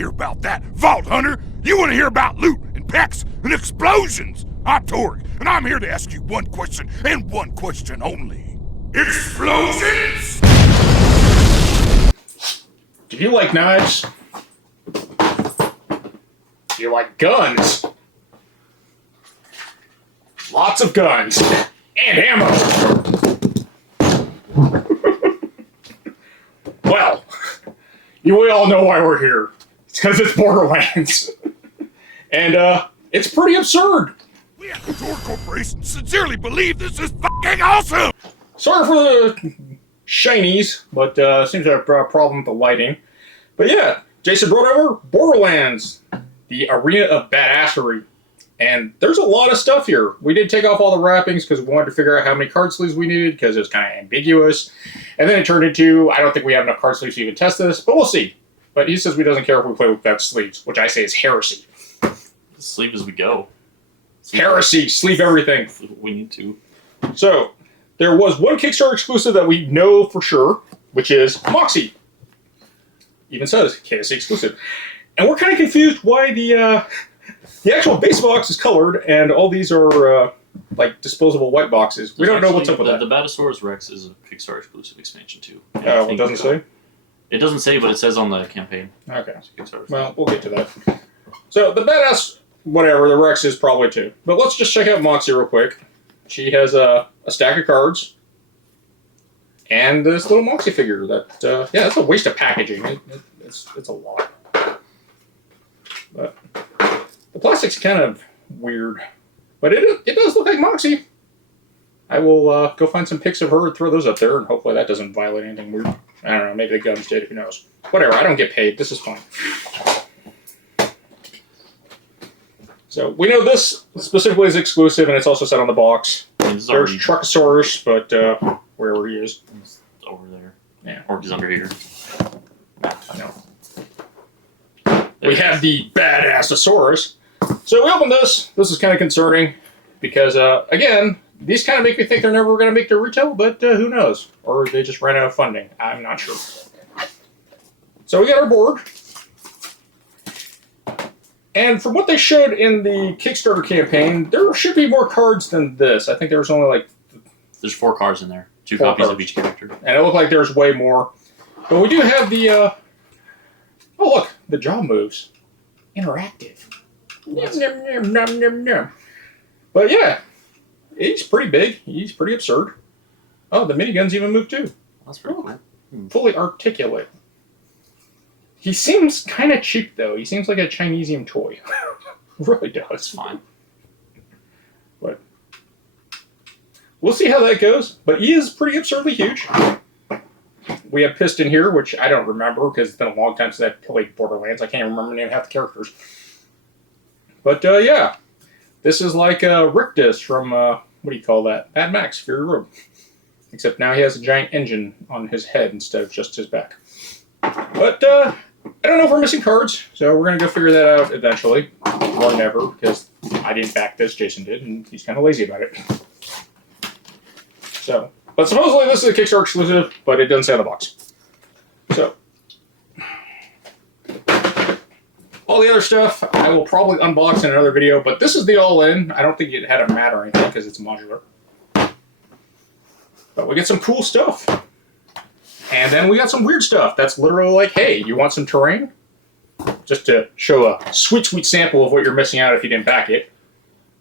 hear about that, Vault Hunter. You want to hear about loot and packs and explosions. I'm Torgue, and I'm here to ask you one question and one question only. Explosions? Do you like knives? Do you like guns? Lots of guns. And ammo. Well, you all know why we're here. It's because it's Borderlands. And, it's pretty absurd. We at the Torgue Corporation sincerely believe this is fucking awesome! Sorry for the shinies, but seems to have a problem with the lighting. But yeah, Jason brought over Borderlands, the arena of Badassery. And there's a lot of stuff here. We did take off all the wrappings because we wanted to figure out how many card sleeves we needed because it was kind of ambiguous. And then it turned into, I don't think we have enough card sleeves to even test this, but we'll see. But he says he doesn't care if we play without sleeves, which I say is heresy. Sleeve as we go. Heresy! Sleeve everything. We need to. So, there was one Kickstarter exclusive that we know for sure, which is Moxie. Even says KSC exclusive. And we're kind of confused why the actual base box is colored and all these are like disposable white boxes. We don't know what's up with that. The Badassery Rex is a Kickstarter exclusive expansion too. Oh, it doesn't say? It doesn't say, but it says on the campaign. Okay. Well, we'll get to that. So, the Badass, whatever, the Rex is probably too. But let's just check out Moxie real quick. She has a stack of cards. And this little Moxie figure that, yeah, that's a waste of packaging. It's a lot. But the plastic's kind of weird. But it does look like Moxie. I will go find some pics of her and throw those up there, and hopefully that doesn't violate anything weird. I don't know, maybe the guns did, who knows. Whatever, I don't get paid. This is fun. So, we know this specifically is exclusive, and it's also set on the box. There's Truckosaurus, but wherever he is. He's over there. Yeah. Or he's under here. No. We have the Badassesaurus. So we opened this. This is kind of concerning because, again, these kind of make me think they're never going to make their retail, but who knows? Or they just ran out of funding. I'm not sure. So we got our board. And from what they showed in the Kickstarter campaign, there should be more cards than this. I think there was only like... There's 4 cards in there. 2 4 copies cards. of each character. And it looked like there's way more. But we do have the... oh, look. The jaw moves. Interactive. Nom, nom, nom, nom. But yeah. He's pretty big. He's pretty absurd. Oh, the miniguns even move too. That's pretty cool. Fully articulate. He seems kind of cheap, though. He seems like a Chinesium toy. Really does. It's fine. But we'll see how that goes. But he is pretty absurdly huge. We have Piston here, which I don't remember because it's been a long time since I played Borderlands. I can't remember the name of half the characters. But yeah. This is like Rictus from, what do you call that? Mad Max, Fury Road. Except now he has a giant engine on his head instead of just his back. But, I don't know if we're missing cards, so we're going to go figure that out eventually. Or never, because I didn't back this, Jason did, and he's kind of lazy about it. So, but supposedly this is a Kickstarter exclusive, but it doesn't say on the box. So, all the other stuff I will probably unbox in another video, but this is the all-in. I don't think it had a mat or anything because it's modular. But we get some cool stuff. And then we got some weird stuff that's literally like, hey, you want some terrain? Just to show a sweet, sweet sample of what you're missing out if you didn't back it.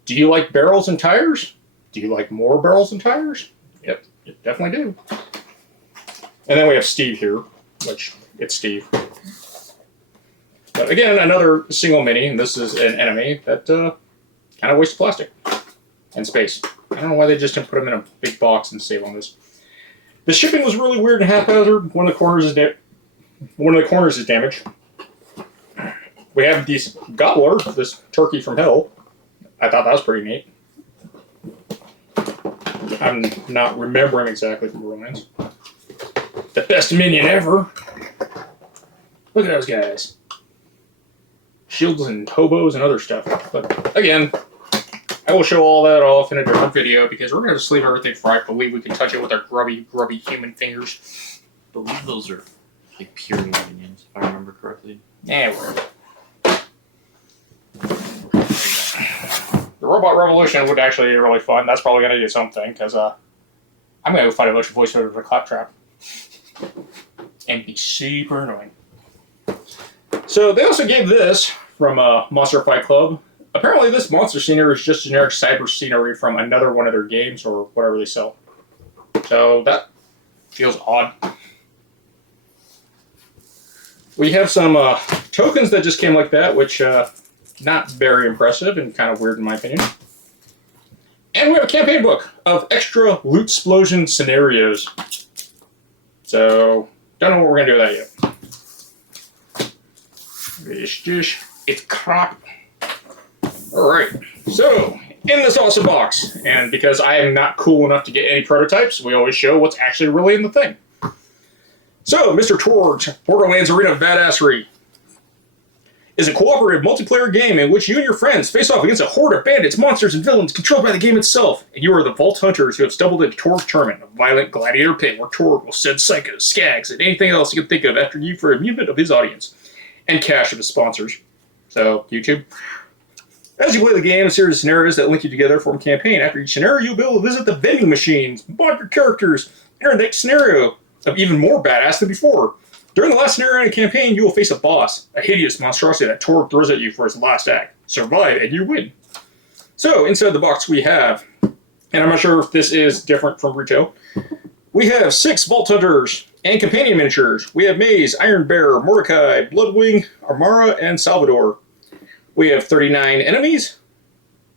Do you like barrels and tires? Do you like more barrels and tires? Yep, you definitely do. And then we have Steve here, which it's Steve. But again, another single mini, and this is an enemy that kind of wastes plastic and space. I don't know why they just didn't put them in a big box and save on this. The shipping was really weird and haphazard. One of the corners is damaged. We have this gobbler, this turkey from hell. I thought that was pretty neat. I'm not remembering exactly from Borderlands. The best minion ever. Look at those guys. Shields and hobos and other stuff. But again, I will show all that off in a different video because we're going to just leave everything for I believe we can touch it with our grubby human fingers. I believe those are like pure minions, if I remember remember correctly. Yeah, whatever. The Robot Revolution would actually be really fun. That's probably going to do something, because I'm going to go find a bunch of voiceovers for Claptrap. And be super annoying. So they also gave this from Monster Fight Club. Apparently this monster scenery is just generic cyber scenery from another one of their games or whatever they sell. So that feels odd. We have some tokens that just came like that, which not very impressive and kind of weird in my opinion. And we have a campaign book of extra loot explosion scenarios. So, don't know what we're going to do with that yet. It's crap. Alright, so, in this awesome box, and because I am not cool enough to get any prototypes, we always show what's actually really in the thing. So, Mr. Torgue's Borderlands Arena Badassery is a cooperative multiplayer game in which you and your friends face off against a horde of bandits, monsters, and villains controlled by the game itself, and you are the Vault Hunters who have stumbled into Torgue's tournament, a violent gladiator pit where Torgue will send psychos, skags, and anything else you can think of after you for amusement of his audience, and cash of his sponsors. So, YouTube. As you play the game, a series of scenarios that link you together form a campaign. After each scenario, you'll be able to visit the vending machines, mod your characters, enter the next scenario of even more badass than before. During the last scenario in a campaign, you will face a boss, a hideous monstrosity that Torgue throws at you for his last act. Survive and you win. So, inside the box we have, and I'm not sure if this is different from retail, we have 6 Vault Hunters and companion miniatures. We have Maze, Iron Bear, Mordecai, Bloodwing, Armara, and Salvador. We have 39 enemies,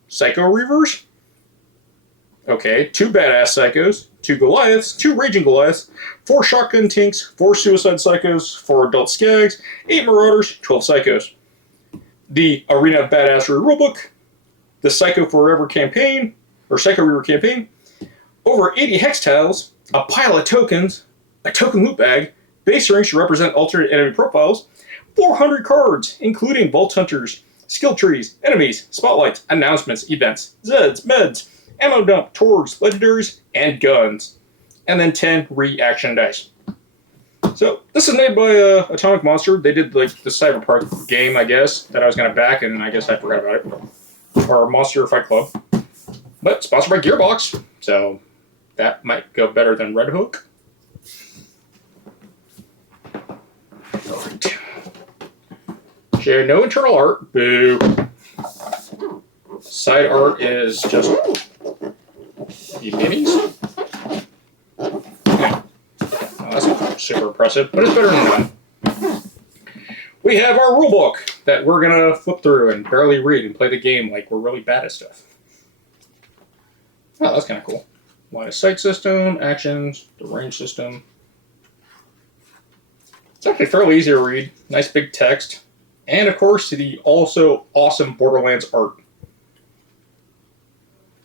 Psycho Reavers, okay, 2 Badass Psychos, 2 Goliaths, 2 Raging Goliaths, 4 Shotgun Tinks, 4 Suicide Psychos, 4 Adult Skags, 8 Marauders, 12 Psychos. The Arena Badassery Rulebook, the Psycho Forever campaign, or Psycho Reaver campaign, over 80 hex tiles, a pile of tokens, a token loot bag, base rings to represent alternate enemy profiles, 400 cards, including Vault Hunters, skill trees, enemies, spotlights, announcements, events, Zeds, meds, ammo dump, Torgues, legendaries, and guns. And then 10 reaction dice. So, this is made by Atomic Monster. They did like the Cyberpunk game, I guess, that I was going to back, and I guess I forgot about it. Or Monster Fight Club. But sponsored by Gearbox, so that might go better than Red Hook. Alright. Share no internal art. Boo. Side art is just the minis. Yeah. Oh, that's not super impressive, but it's better than none. We have our rulebook that we're going to flip through and barely read and play the game like we're really bad at stuff. Oh, that's kind of cool. Line of sight system, actions, the range system. It's actually fairly easy to read. Nice big text. And of course, the also awesome Borderlands art.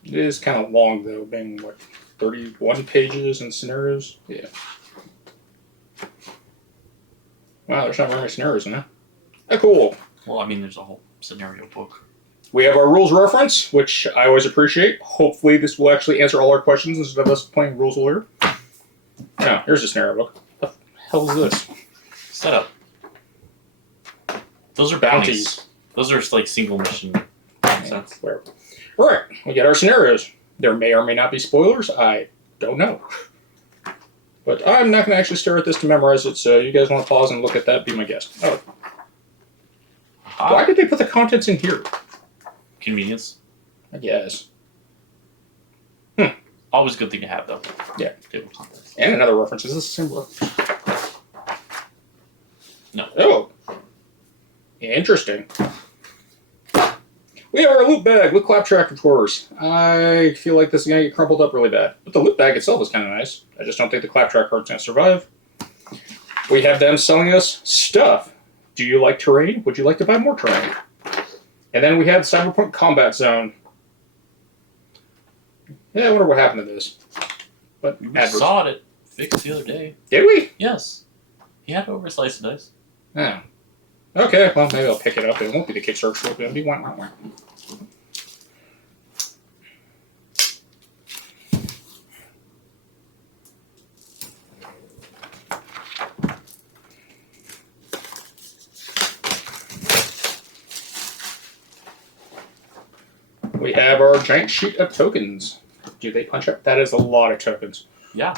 It is kind of long though, being what, 31 pages and scenarios? Yeah. Wow, there's not very many scenarios in there. Oh, cool. Well, I mean, there's a whole scenario book. We have our rules reference, which I always appreciate. Hopefully this will actually answer all our questions instead of us playing rules lawyer. Now, here's the scenario book. What the hell is this? Setup. Those are bounties. Those are like single mission. Sense. Where? All right, we get our scenarios. There may or may not be spoilers. I don't know. But I'm not going to actually stare at this to memorize it, so you guys want to pause and look at that, be my guest. Oh. Why did they put the contents in here? Convenience. I guess. Always a good thing to have, though. Yeah. Table contents. And another reference. Is this the same book? No. Oh. Interesting. We have our loot bag with Claptrap, of course. I feel like this is going to get crumpled up really bad. But the loot bag itself is kind of nice. I just don't think the Claptrap card's going to survive. We have them selling us stuff. Do you like terrain? Would you like to buy more terrain? And then we have Cyberpunk Combat Zone. Yeah, I wonder what happened to this. But We saw it fixed the other day. Did we? Yes. He had over a slice of dice. Oh. Okay, well, maybe I'll pick it up. It won't be the Kickstarter, so it'll be one. We have our giant sheet of tokens. Do they punch out? That is a lot of tokens. Yeah.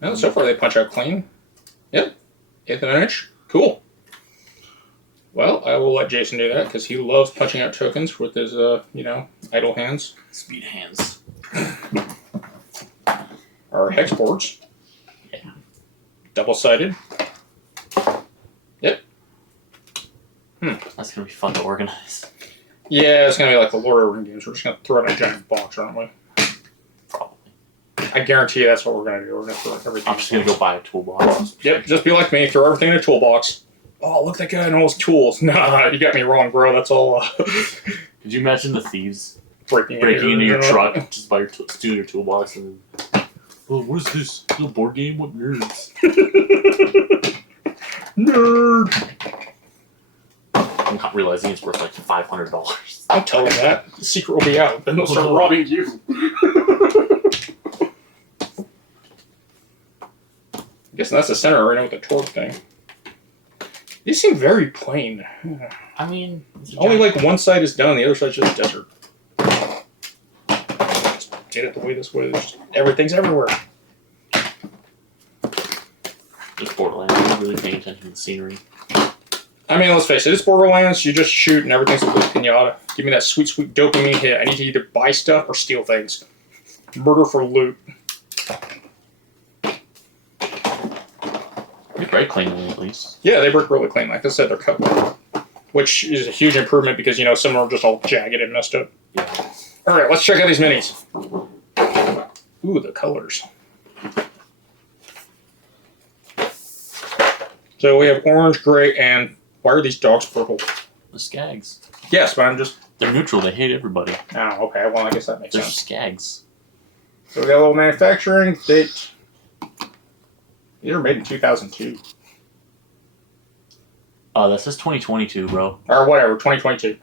Well, so far they punch out clean. Yep. 1/8 of an inch. Cool. Well, I will let Jason do that because he loves punching out tokens with his, idle hands. Speed hands. Our hex boards. Yeah. Double-sided. Yep. That's gonna be fun to organize. Yeah, it's going to be like the Lord of the Rings games. We're just going to throw it in a giant box, aren't we? Probably. I guarantee you that's what we're going to do. We're going to throw everything. I'm just gonna go buy a toolbox. Yep, just be like me. Throw everything in a toolbox. Oh, look, that guy knows tools. Nah, you got me wrong, bro. That's all Could you imagine the thieves breaking into your truck just by stealing your toolbox and then, oh, what is this? Is it a board game? What nerds? Nerd. I'm not realizing it's worth like $500. I'll tell them that. The secret will be out. Then they'll start robbing you. I guess that's the center right now with the Torgue thing. These seem very plain. I mean, Only like one side is done, the other side's just desert. Just get it the way this way. Everything's everywhere. Just Borderlands. I'm really paying attention to the scenery. I mean, let's face it, it's Borderlands. You just shoot and everything's a little pinata. Give me that sweet, sweet dopamine hit. I need to either buy stuff or steal things. Murder for loot. They break cleanly at least. Yeah, they break really clean. Like I said, they're cut well. Which is a huge improvement because, some of them are just all jagged and messed up. Yeah. Alright, let's check out these minis. Ooh, the colors. So we have orange, gray, and why are these dogs purple? The Skags. Yes, but I'm just... They're neutral. They hate everybody. Oh, okay. Well, I guess that makes They're sense. Skags. So we got a little manufacturing date. These are made in 2002. That says 2022, bro. Or whatever, 2022.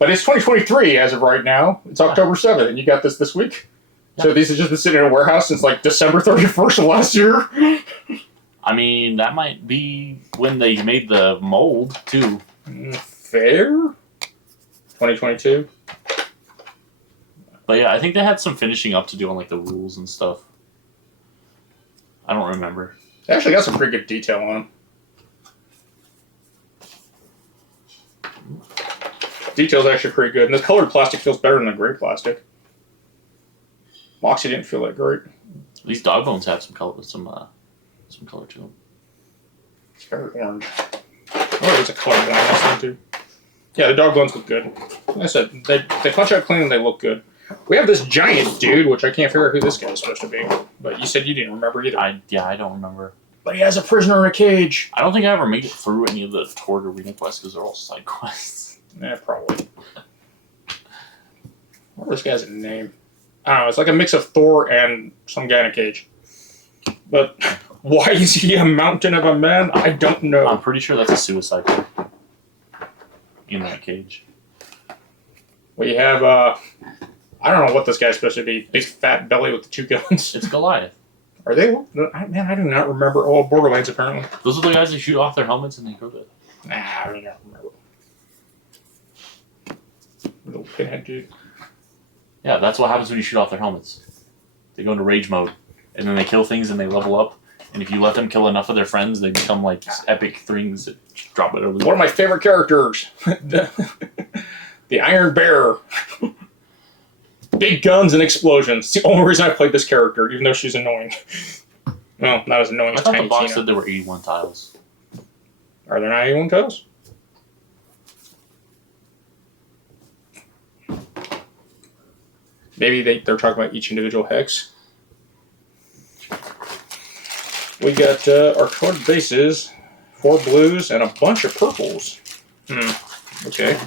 But it's 2023 as of right now. It's October 7th, and you got this week? Yeah. So these have just been sitting in a warehouse since like December 31st of last year? I mean, that might be when they made the mold, too. Fair? 2022? But yeah, I think they had some finishing up to do on like the rules and stuff. I don't remember. They actually got some pretty good detail on them. Detail's actually pretty good, and this colored plastic feels better than the gray plastic. Moxie didn't feel that great. These dog bones have some color, some color to them. It's very orange. Oh, there's a color one last one too. Yeah, the dog bones look good. Like I said, they punch out clean and they look good. We have this giant dude, which I can't figure out who this guy's supposed to be. But you said you didn't remember either. I don't remember. But he has a prisoner in a cage. I don't think I ever made it through any of the Torgue arena quests because they're all side quests. Yeah, probably. What this guy's name? I don't know. It's like a mix of Thor and some guy in a cage. But why is he a mountain of a man? I don't know. I'm pretty sure that's a suicide in that cage. We have, I don't know what this guy's supposed to be. Big fat belly with the two guns. It's Goliath. Are they? Man, I do not remember. Oh, Borderlands, apparently. Those are the guys that shoot off their helmets and they go to... Nah, I do not remember. Little pinhead dude. Yeah, that's what happens when you shoot off their helmets. They go into rage mode. And then they kill things and they level up. And if you let them kill enough of their friends, they become like epic things that drop it over the... One of my favorite characters. The Iron Bear. Big guns and explosions. It's the only reason I played this character, even though she's annoying. Well, not as annoying I as thought Tiny the box Tina. said there were 81 tiles. Are there not 81 tiles? Maybe they're talking about each individual hex. We got our colored bases, 4 blues, and a bunch of purples. Okay.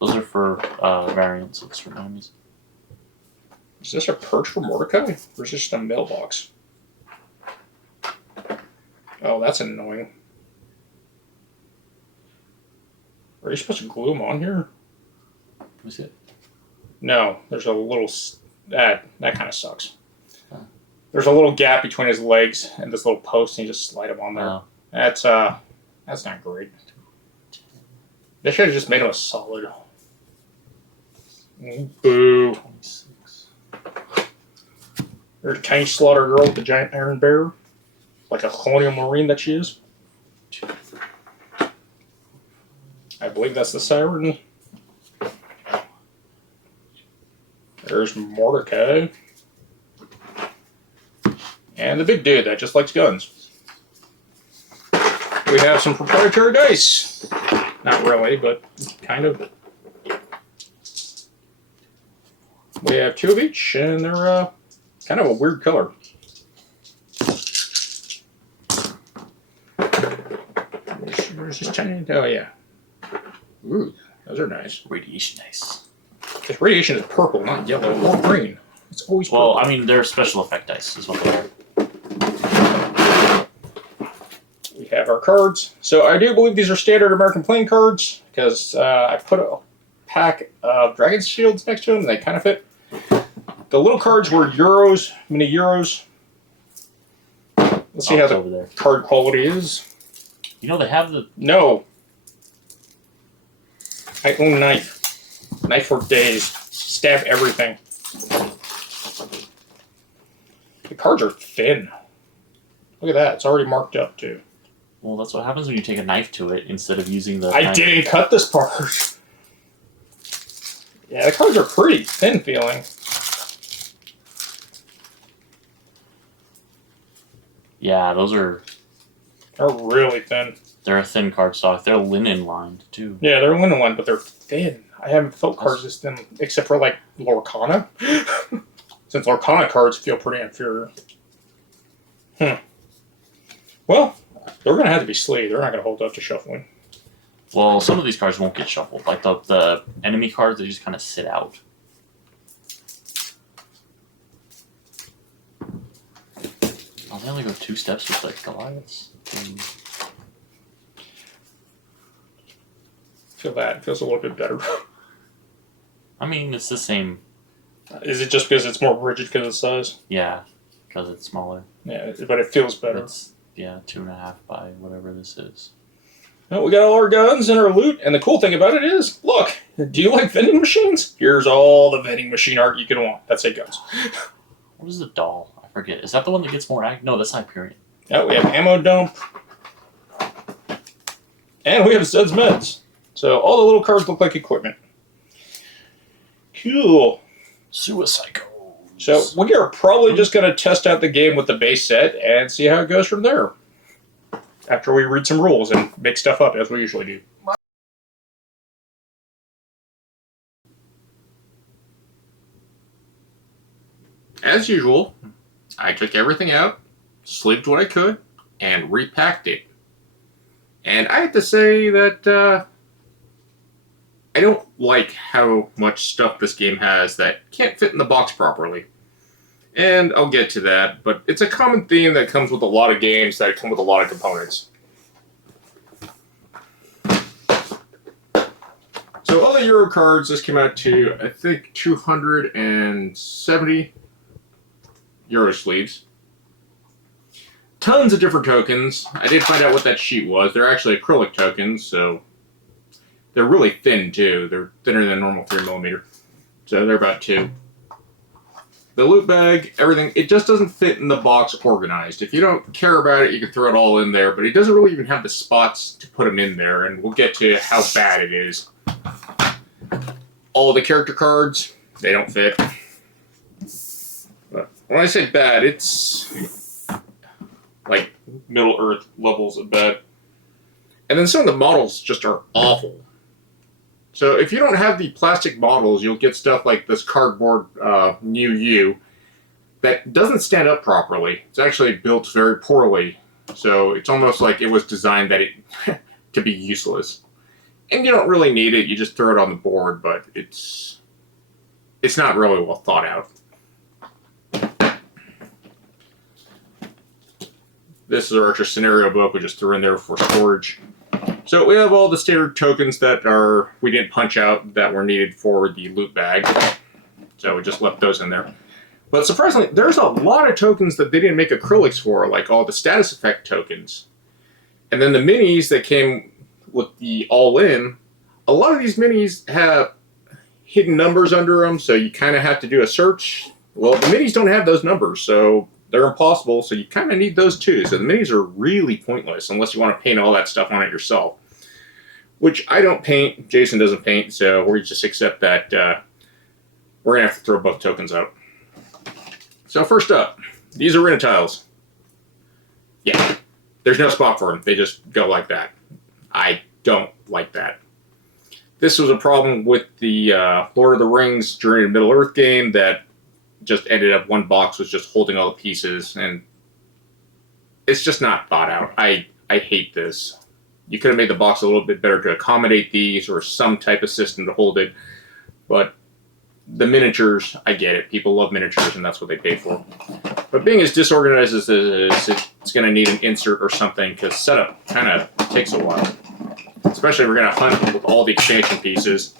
Those are for variants of certain enemies. Is this a perch for Mordecai? Or is this just a mailbox? Oh, that's annoying. Are you supposed to glue them on here? Let me see it. No, there's a little... That kind of sucks. There's a little gap between his legs and this little post, and you just slide him on there. Oh. That's not great. They should have just made him a solid. Boo. 26. There's a tiny slaughter girl with the giant iron bear. Like a colonial marine that she is. I believe that's the siren. There's Mordecai. And the big dude that just likes guns. We have some proprietary dice. Not really, but kind of. We have 2 of each, and they're kind of a weird color. Where's this tiny? Oh, yeah. Ooh, those are nice. Radiation dice. This radiation is purple, not yellow or green. It's always purple. Well, I mean, they're special effect dice, is what they are. We have our cards. So I do believe these are standard American playing cards because I put a pack of Dragon Shields next to them and they kind of fit. The little cards were Euros, mini Euros. Let's see how the card quality is. You know, they have the... No. I own Knife. Knife for days. Stab everything. The cards are thin. Look at that. It's already marked up, too. Well, that's what happens when you take a knife to it instead of using the... I didn't cut this part. Yeah, the cards are pretty thin feeling. Yeah, those are... They're really thin. They're a thin cardstock. They're linen lined, too. Yeah, they're linen one, but they're thin. I haven't felt cards this thin, except for, like, Lorcana. Since Lorcana cards feel pretty inferior. Well, they're going to have to be sleeved. They're not going to hold up to shuffling. Well, some of these cards won't get shuffled. Like the enemy cards, they just kind of sit out. Oh, they only go 2 steps with, like, Goliaths. Feel that. It feels a little bit better. I mean, it's the same. Is it just because it's more rigid because of the size? Yeah, because it's smaller. Yeah, but it feels better. It's, yeah, 2.5 by whatever this is. Well, we got all our guns and our loot, and the cool thing about it is, look, do you like vending machines? Here's all the vending machine art you can want. That's 8 guns. What is the doll? I forget. Is that the one that gets more ag? No, that's Hyperion. Yeah, we have ammo dump. And we have Zed's meds. So all the little cards look like equipment. Cool. Suicide. So we are probably just going to test out the game with the base set and see how it goes from there. After we read some rules and make stuff up as we usually do. As usual, I took everything out, sleeved what I could, and repacked it. And I have to say that I don't like how much stuff this game has that can't fit in the box properly. And I'll get to that, but it's a common theme that comes with a lot of games that come with a lot of components. So all the Euro cards, this came out to, I think, 270 Euro sleeves. Tons of different tokens. I did find out what that sheet was. They're actually acrylic tokens, so they're really thin too. They're thinner than normal 3mm. So they're about 2. The loot bag, everything, it just doesn't fit in the box organized. If you don't care about it, you can throw it all in there, but it doesn't really even have the spots to put them in there, and we'll get to how bad it is. All the character cards, they don't fit. But when I say bad, it's like Middle Earth levels of bad. And then some of the models just are awful. So if you don't have the plastic models, you'll get stuff like this cardboard New You that doesn't stand up properly. It's actually built very poorly. So it's almost like it was designed that it to be useless. And you don't really need it, you just throw it on the board, but it's not really well thought out. This is our extra scenario book we just threw in there for storage. So we have all the standard tokens that we didn't punch out that were needed for the loot bag. So we just left those in there. But surprisingly, there's a lot of tokens that they didn't make acrylics for, like all the status effect tokens. And then the minis that came with the all-in, a lot of these minis have, hidden numbers under them, so you kind of have to do a search. Well, the minis don't have those numbers, so they're impossible, so you kind of need those too. So the minis are really pointless unless you want to paint all that stuff on it yourself. Which I don't paint, Jason doesn't paint, so we just accept that we're going to have to throw both tokens out. So first up, these are tiles. Yeah, there's no spot for them. They just go like that. I don't like that. This was a problem with the Lord of the Rings Journey to Middle-earth game that just ended up one box was just holding all the pieces, and it's just not thought out. I hate this. You could have made the box a little bit better to accommodate these or some type of system to hold it, but the miniatures, I get it. People love miniatures, and that's what they pay for. But being as disorganized as it is, it's going to need an insert or something, because setup kind of takes a while. Especially if we're going to hunt with all the expansion pieces.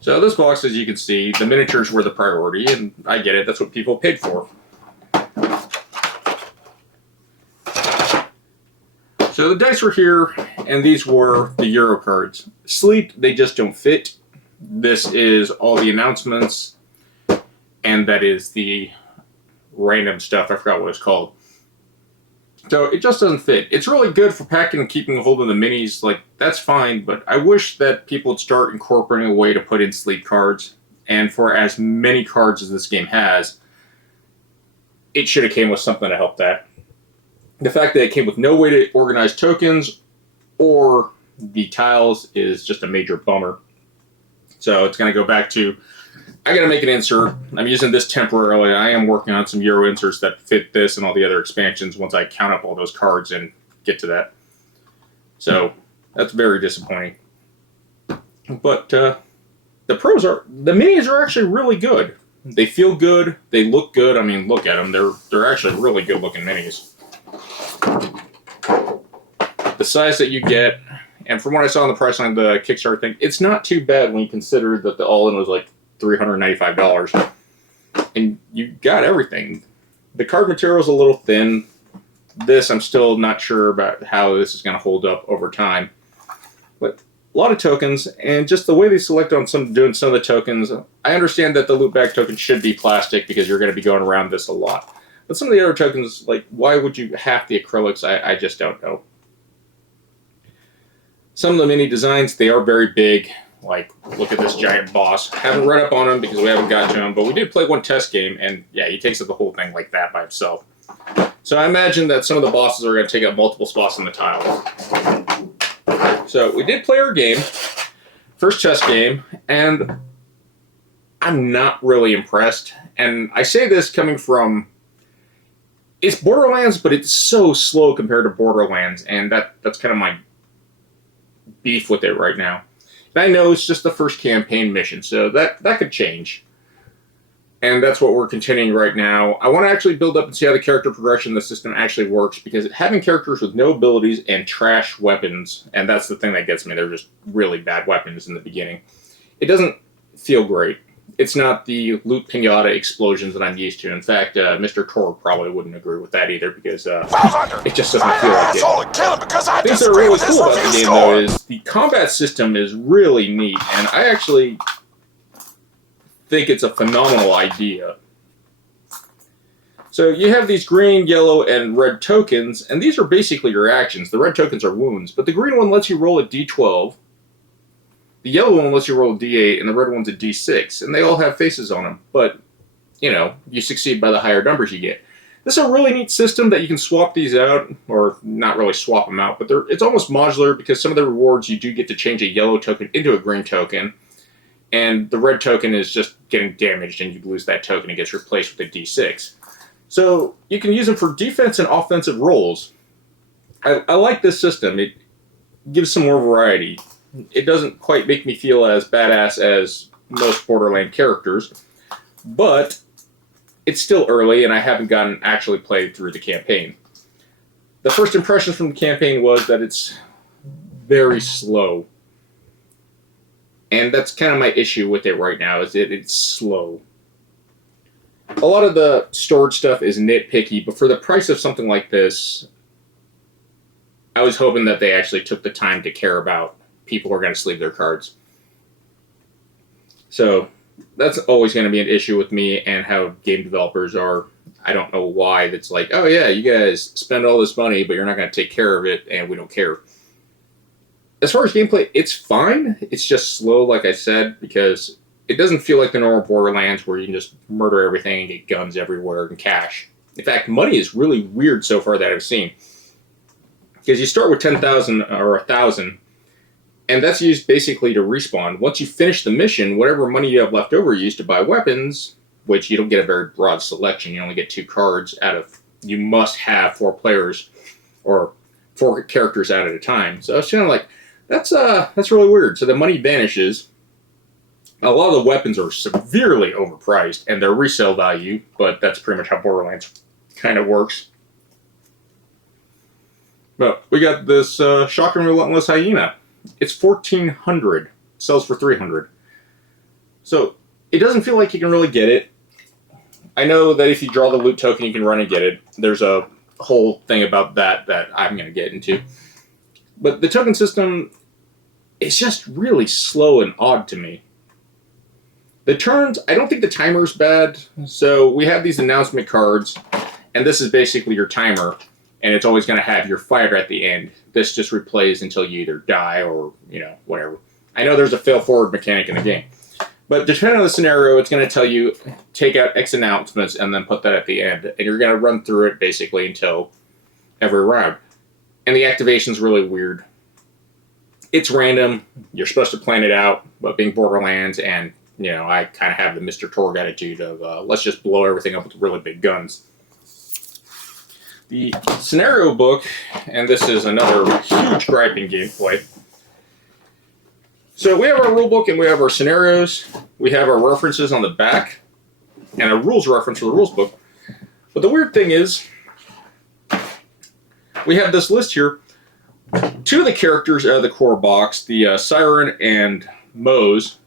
So this box, as you can see, the miniatures were the priority, and I get it. That's what people paid for. So the dice were here, and these were the Euro cards. Sleep, they just don't fit. This is all the announcements, and that is the random stuff. I forgot what it's called. So it just doesn't fit. It's really good for packing and keeping a hold of the minis. Like, that's fine, but I wish that people would start incorporating a way to put in sleep cards. And for as many cards as this game has, it should have came with something to help that. The fact that it came with no way to organize tokens or the tiles is just a major bummer. So it's going to go back to, I got to make an insert. I'm using this temporarily. I am working on some Euro inserts that fit this and all the other expansions once I count up all those cards and get to that. So that's very disappointing. But the minis are actually really good. They feel good. They look good. I mean, look at them. They're actually really good looking minis. The size that you get, and from what I saw on the price on the Kickstarter thing, it's not too bad when you consider that the all-in was like $395. And you got everything. The card material is a little thin. This, I'm still not sure about how this is going to hold up over time. But a lot of tokens, and just the way they select on doing some of the tokens, I understand that the loot bag token should be plastic because you're going to be going around this a lot. But some of the other tokens, like, why would you have the acrylics? I just don't know. Some of the mini designs, they are very big. Like, look at this giant boss. Haven't read up on him because we haven't got to him, but we did play one test game, and yeah, he takes up the whole thing like that by himself. So I imagine that some of the bosses are going to take up multiple spots on the tile. So we did play our game, first test game, and I'm not really impressed. And I say this coming from, it's Borderlands, but it's so slow compared to Borderlands, and that's kind of my beef with it right now. And I know it's just the first campaign mission, so that could change. And that's what we're continuing right now. I want to actually build up and see how the character progression in the system actually works, because having characters with no abilities and trash weapons, and that's the thing that gets me, they're just really bad weapons in the beginning, it doesn't feel great. It's not the loot pinata explosions that I'm used to. In fact, Mr. Torgue probably wouldn't agree with that either, because it just doesn't feel like it. Things that are really cool about the game, though, is the combat system is really neat, and I actually think it's a phenomenal idea. So you have these green, yellow, and red tokens, and these are basically your actions. The red tokens are wounds, but the green one lets you roll a d12, the yellow one lets you roll a d8, and the red one's a d6, and they all have faces on them, but, you know, you succeed by the higher numbers you get. This is a really neat system that you can swap these out, or not really swap them out, but it's almost modular, because some of the rewards you do get to change a yellow token into a green token, and the red token is just getting damaged, and you lose that token, it gets replaced with a d6. So you can use them for defense and offensive roles. I like this system. It gives some more variety. It doesn't quite make me feel as badass as most Borderlands characters, but it's still early, and I haven't actually played through the campaign. The first impressions from the campaign was that it's very slow. And that's kind of my issue with it right now, is that it's slow. A lot of the storage stuff is nitpicky, but for the price of something like this, I was hoping that they actually took the time to care about people who are going to sleeve their cards. So that's always going to be an issue with me and how game developers are. I don't know why that's like, oh yeah, you guys spend all this money, but you're not going to take care of it, and we don't care. As far as gameplay, it's fine. It's just slow, like I said, because it doesn't feel like the normal Borderlands where you can just murder everything and get guns everywhere and cash. In fact, money is really weird so far that I've seen. Because you start with 10,000 or 1,000, and that's used basically to respawn. Once you finish the mission, whatever money you have left over, you use to buy weapons, which you don't get a very broad selection. You only get 2 cards out of, you must have 4 players or 4 characters out at a time. So it's kind of like, that's really weird. So the money vanishes. A lot of the weapons are severely overpriced, and their resale value, but that's pretty much how Borderlands kind of works. But we got this Shocking Relentless Hyena. It's 1,400. Sells for 300. So it doesn't feel like you can really get it. I know that if you draw the loot token, you can run and get it. There's a whole thing about that I'm going to get into. But the token system is just really slow and odd to me. The turns, I don't think the timer's bad. So we have these announcement cards, and this is basically your timer, and it's always going to have your fighter at the end. This just replays until you either die or, whatever. I know there's a fail-forward mechanic in the game. But depending on the scenario, it's going to tell you, take out X announcements and then put that at the end. And you're going to run through it basically until every round. And the activation's really weird. It's random. You're supposed to plan it out, but being Borderlands, and, I kind of have the Mr. Torgue attitude of, let's just blow everything up with really big guns. The scenario book, and this is another huge gripe in gameplay. So we have our rulebook and we have our scenarios. We have our references on the back and a rules reference for the rules book. But the weird thing is, we have this list here. 2 of the characters out of the core box, the Siren and Mose,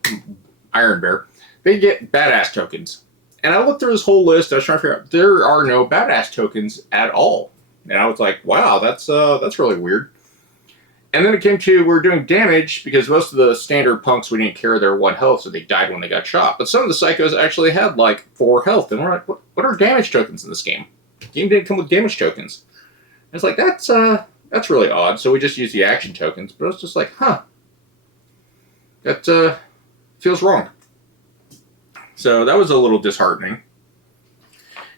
Iron Bear, they get badass tokens. And I looked through this whole list. I was trying to figure out, there are no badass tokens at all. And I was like, wow, that's really weird. And then it came to, we were doing damage, because most of the standard punks, we didn't care their 1 health, so they died when they got shot. But some of the psychos actually had, 4 health. And we're like, what are damage tokens in this game? The game didn't come with damage tokens. And it's like, that's really odd. So we just used the action tokens. But I was just like, huh. That feels wrong. So that was a little disheartening.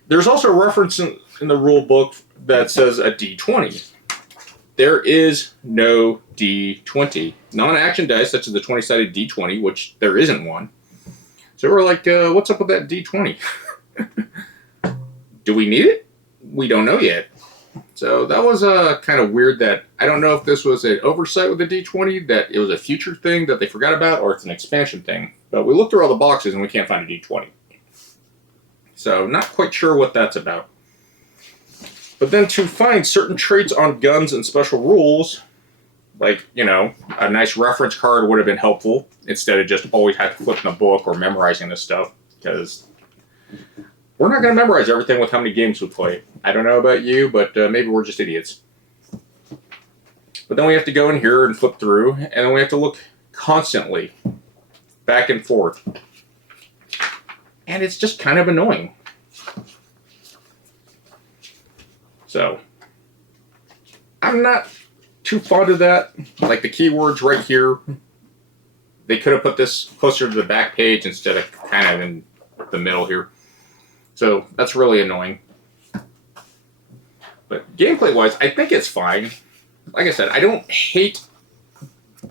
There's also a reference in the rule book that says a D20. There is no D20. Non-action dice, such as the 20-sided D20, which there isn't one. So we're like, what's up with that D20? Do we need it? We don't know yet. So that was kind of weird that, I don't know if this was an oversight with the D20, that it was a future thing that they forgot about, or it's an expansion thing. But we looked through all the boxes and we can't find a D20. So not quite sure what that's about. But then to find certain traits on guns and special rules, like, a nice reference card would have been helpful, instead of just always have to flip in the book or memorizing this stuff, because we're not going to memorize everything with how many games we play. I don't know about you, but maybe we're just idiots. But then we have to go in here and flip through, and then we have to look constantly back and forth. And it's just kind of annoying. So, I'm not too fond of that. Like the keywords right here, they could have put this closer to the back page instead of kind of in the middle here. So, that's really annoying. But gameplay-wise, I think it's fine. Like I said, I don't hate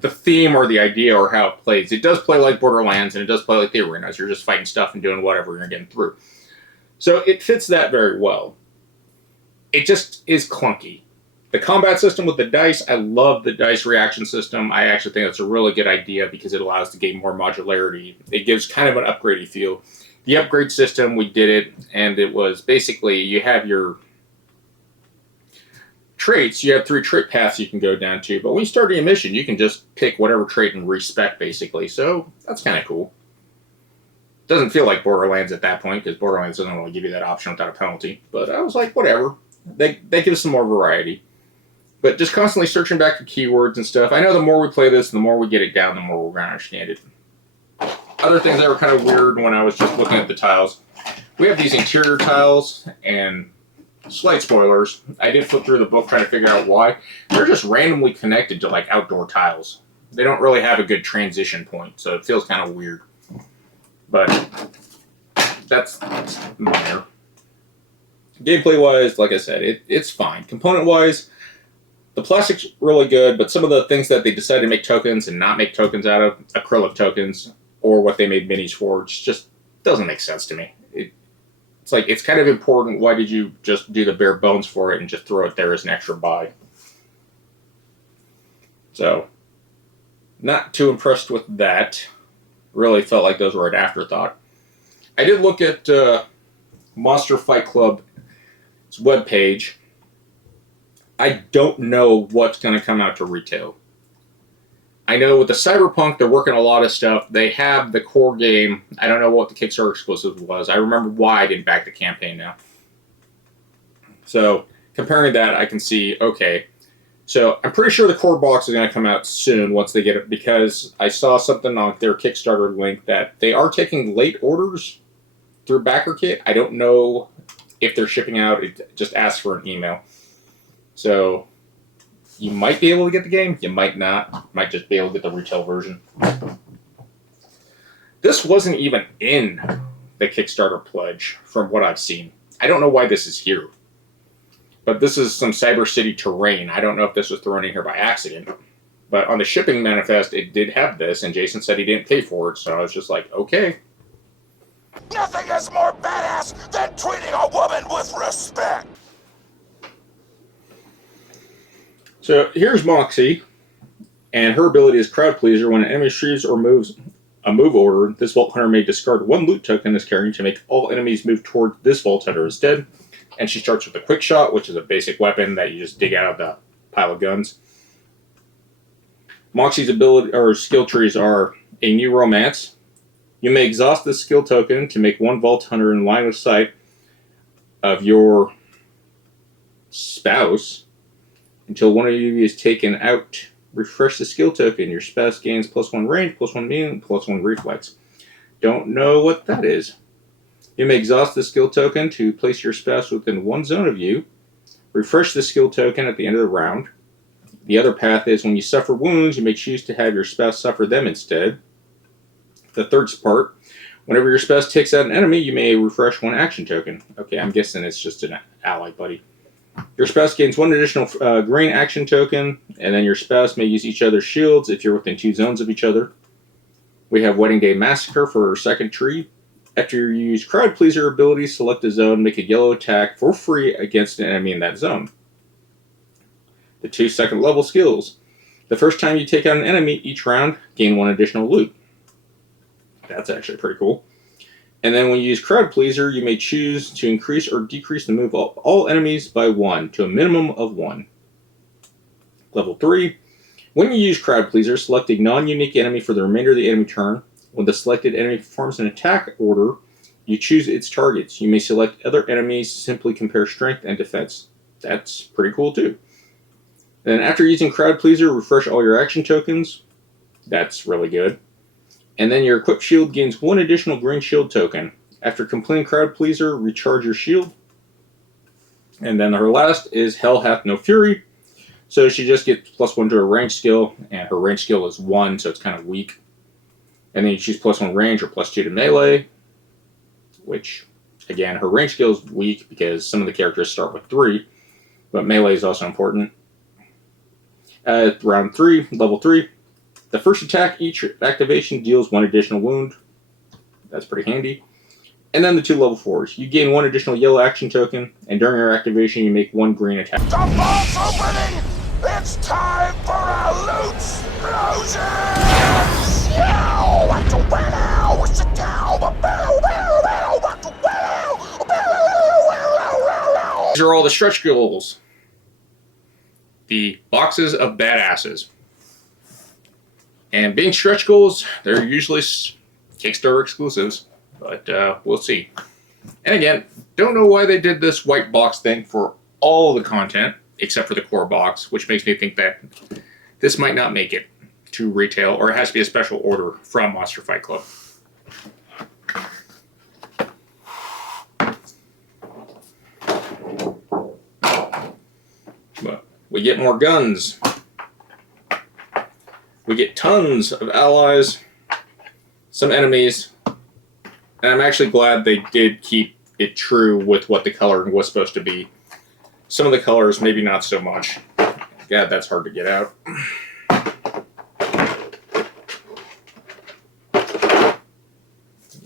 the theme or the idea or how it plays. It does play like Borderlands, and it does play like the arenas. You're just fighting stuff and doing whatever, and you're getting through. So it fits that very well. It just is clunky. The combat system with the dice, I love the dice reaction system. I actually think that's a really good idea because it allows the game more modularity. It gives kind of an upgradey feel. The upgrade system, we did it, and it was basically, you have your traits. You have 3 trait paths you can go down to, but when you start a mission, you can just pick whatever trait and respec, basically. So that's kind of cool. Doesn't feel like Borderlands at that point, because Borderlands doesn't really give you that option without a penalty. But I was like, whatever. They give us some more variety. But just constantly searching back for keywords and stuff. I know the more we play this, the more we get it down, the more we're going to understand it. Other things that were kind of weird when I was just looking at the tiles. We have these interior tiles, and slight spoilers, I did flip through the book trying to figure out why. They're just randomly connected to like outdoor tiles. They don't really have a good transition point, so it feels kind of weird. But that's minor. Gameplay-wise, like I said, it's fine. Component-wise, the plastic's really good, but some of the things that they decided to make tokens and not make tokens out of, acrylic tokens, or what they made minis for, just doesn't make sense to me. It's like, it's kind of important. Why did you just do the bare bones for it and just throw it there as an extra buy? So, not too impressed with that. Really felt like those were an afterthought. I did look at Monster Fight Club's webpage. I don't know what's going to come out to retail. I know with the Cyberpunk, they're working a lot of stuff. They have the core game. I don't know what the Kickstarter exclusive was. I remember why I didn't back the campaign now. So, comparing that, I can see, okay. So, I'm pretty sure the core box is going to come out soon once they get it, because I saw something on their Kickstarter link that they are taking late orders through BackerKit. I don't know if they're shipping out. It just asks for an email. So, you might be able to get the game. You might not. You might just be able to get the retail version. This wasn't even in the Kickstarter pledge from what I've seen. I don't know why this is here. But this is some Cyber City terrain. I don't know if this was thrown in here by accident. But on the shipping manifest, it did have this, and Jason said he didn't pay for it, so I was just like, okay. Nothing is more badass than treating a woman with respect. So here's Moxie, and her ability is Crowd Pleaser. When an enemy shoots or moves a move order, this Vault Hunter may discard one loot token it's carrying to make all enemies move toward this Vault Hunter instead. And she starts with a Quick Shot, which is a basic weapon that you just dig out of the pile of guns. Moxie's ability or skill trees are a new romance. You may exhaust this skill token to make one Vault Hunter in line of sight of your spouse. Until one of you is taken out, refresh the skill token. Your spouse gains +1 range, +1 movement, +1 reflex. Don't know what that is. You may exhaust the skill token to place your spouse within one zone of you. Refresh the skill token at the end of the round. The other path is when you suffer wounds, you may choose to have your spouse suffer them instead. The third part, whenever your spouse takes out an enemy, you may refresh one action token. Okay, I'm guessing it's just an ally buddy. Your spouse gains one additional green action token, and then your spouse may use each other's shields if you're within 2 zones of each other. We have Wedding Day Massacre for our second tree. After you use Crowd Pleaser ability, select a zone, make a yellow attack for free against an enemy in that zone. The 2 second level skills. The first time you take out an enemy each round, gain 1 additional loot. That's actually pretty cool. And then when you use Crowd Pleaser, you may choose to increase or decrease the move of all enemies by 1 to a minimum of 1. Level 3. When you use Crowd Pleaser, select a non-unique enemy for the remainder of the enemy turn. When the selected enemy performs an attack order, you choose its targets. You may select other enemies, simply compare strength and defense. That's pretty cool too. Then after using Crowd Pleaser, refresh all your action tokens. That's really good. And then your equipped shield gains 1 additional green shield token. After completing Crowd Pleaser, recharge your shield. And then her last is Hell Hath No Fury. So she just gets +1 to her range skill, and her range skill is 1, so it's kind of weak. And then you choose +1 range or +2 to melee, which, again, her range skill is weak because some of the characters start with 3, but melee is also important. Round 3, level 3. The first attack, each activation deals 1 additional wound. That's pretty handy. And then the 2 level 4s. You gain 1 additional yellow action token, and during your activation, you make 1 green attack. The vault's opening! It's time for a loot explosion! These are all the stretch goals. The boxes of badasses. And being stretch goals, they're usually Kickstarter exclusives, but we'll see. And again, don't know why they did this white box thing for all the content. except for the core box, which makes me think that this might not make it to retail, or it has to be a special order from Monster Fight Club. But we get more guns. We get tons of allies, some enemies, and I'm actually glad they did keep it true with what the coloring was supposed to be. Some of the colors, maybe not so much. God, that's hard to get out.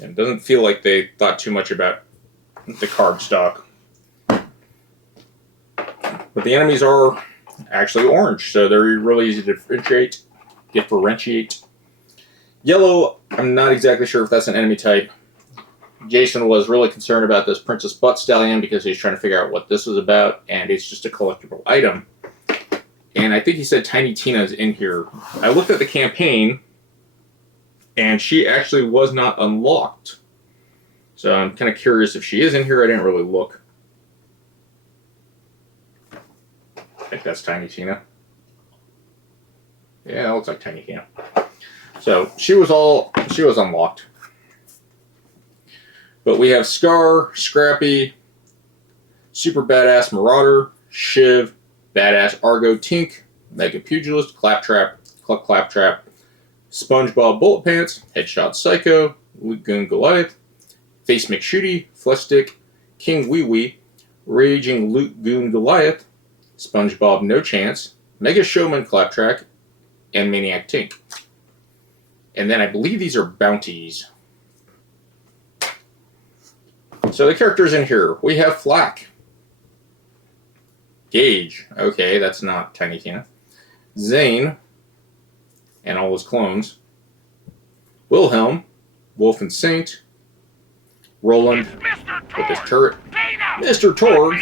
It doesn't feel like they thought too much about the card stock. But the enemies are actually orange, so they're really easy to differentiate. Yellow, I'm not exactly sure if that's an enemy type. Jason was really concerned about this Princess Butt Stallion because he's trying to figure out what this was about, and it's just a collectible item. And I think he said Tiny Tina is in here. I looked at the campaign, and she actually was not unlocked. So I'm kind of curious if she is in here. I didn't really look. I think that's Tiny Tina. Yeah, it looks like Tiny Tina. So she was unlocked. But we have Scar, Scrappy, Super Badass Marauder, Shiv, Badass Argo Tink, Mega Pugilist, Claptrap, Cluck Claptrap, SpongeBob Bullet Pants, Headshot Psycho, Luke Goon Goliath, Face McShooty, Flesh Stick, King Wee Wee, Raging Luke Goon Goliath, SpongeBob No Chance, Mega Showman Claptrap, and Maniac Tink. And then I believe these are bounties. So the characters in here, we have Flack, Gage, okay, that's not Tiny Tina, Zane, and all his clones, Wilhelm, Wolf and Saint, Roland with his turret, Mr. Torgue,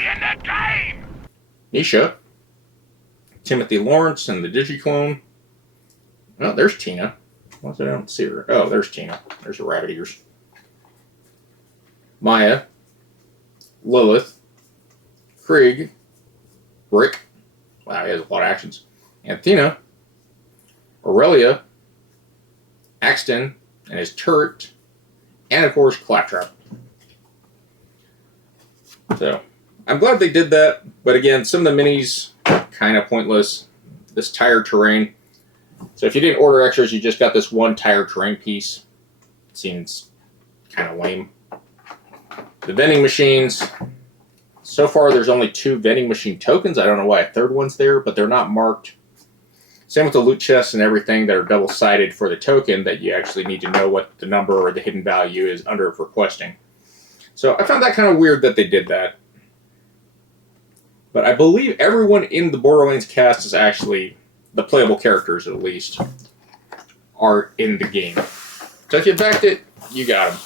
Nisha, Timothy Lawrence and the Digiclone. Oh, there's Tina. What's that? I don't see her. Oh, there's Tina. There's the rabbit ears. Maya, Lilith, Krieg, Brick. Wow, he has a lot of actions. Anthena, Aurelia, Axton and his turret, and of course Claptrap. So I'm glad they did that, but again, some of the minis kind of pointless. This tire terrain. So if you didn't order extras, you just got this one tire terrain piece. It seems kind of lame. The vending machines. So far, there's only 2 vending machine tokens. I don't know why a third one's there, but they're not marked. Same with the loot chests and everything that are double-sided for the token that you actually need to know what the number or the hidden value is under requesting. So I found that kind of weird that they did that. But I believe everyone in the Borderlands cast is actually, the playable characters at least, are in the game. So if you backed it, you got them.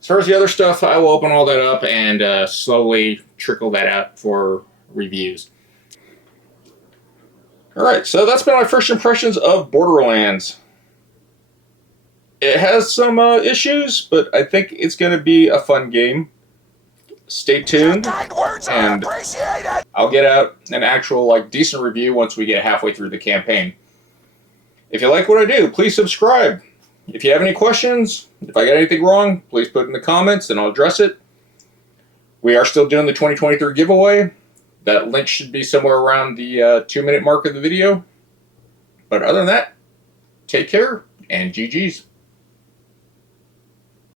As far as the other stuff, I will open all that up and slowly trickle that out for reviews. Alright, so that's been my first impressions of Borderlands. It has some issues, but I think it's going to be a fun game. Stay tuned, and I'll get out an actual decent review once we get halfway through the campaign. If you like what I do, please subscribe. If you have any questions, if I got anything wrong, please put it in the comments and I'll address it. We are still doing the 2023 giveaway. That link should be somewhere around the 2-minute mark of the video. But other than that, take care and GG's.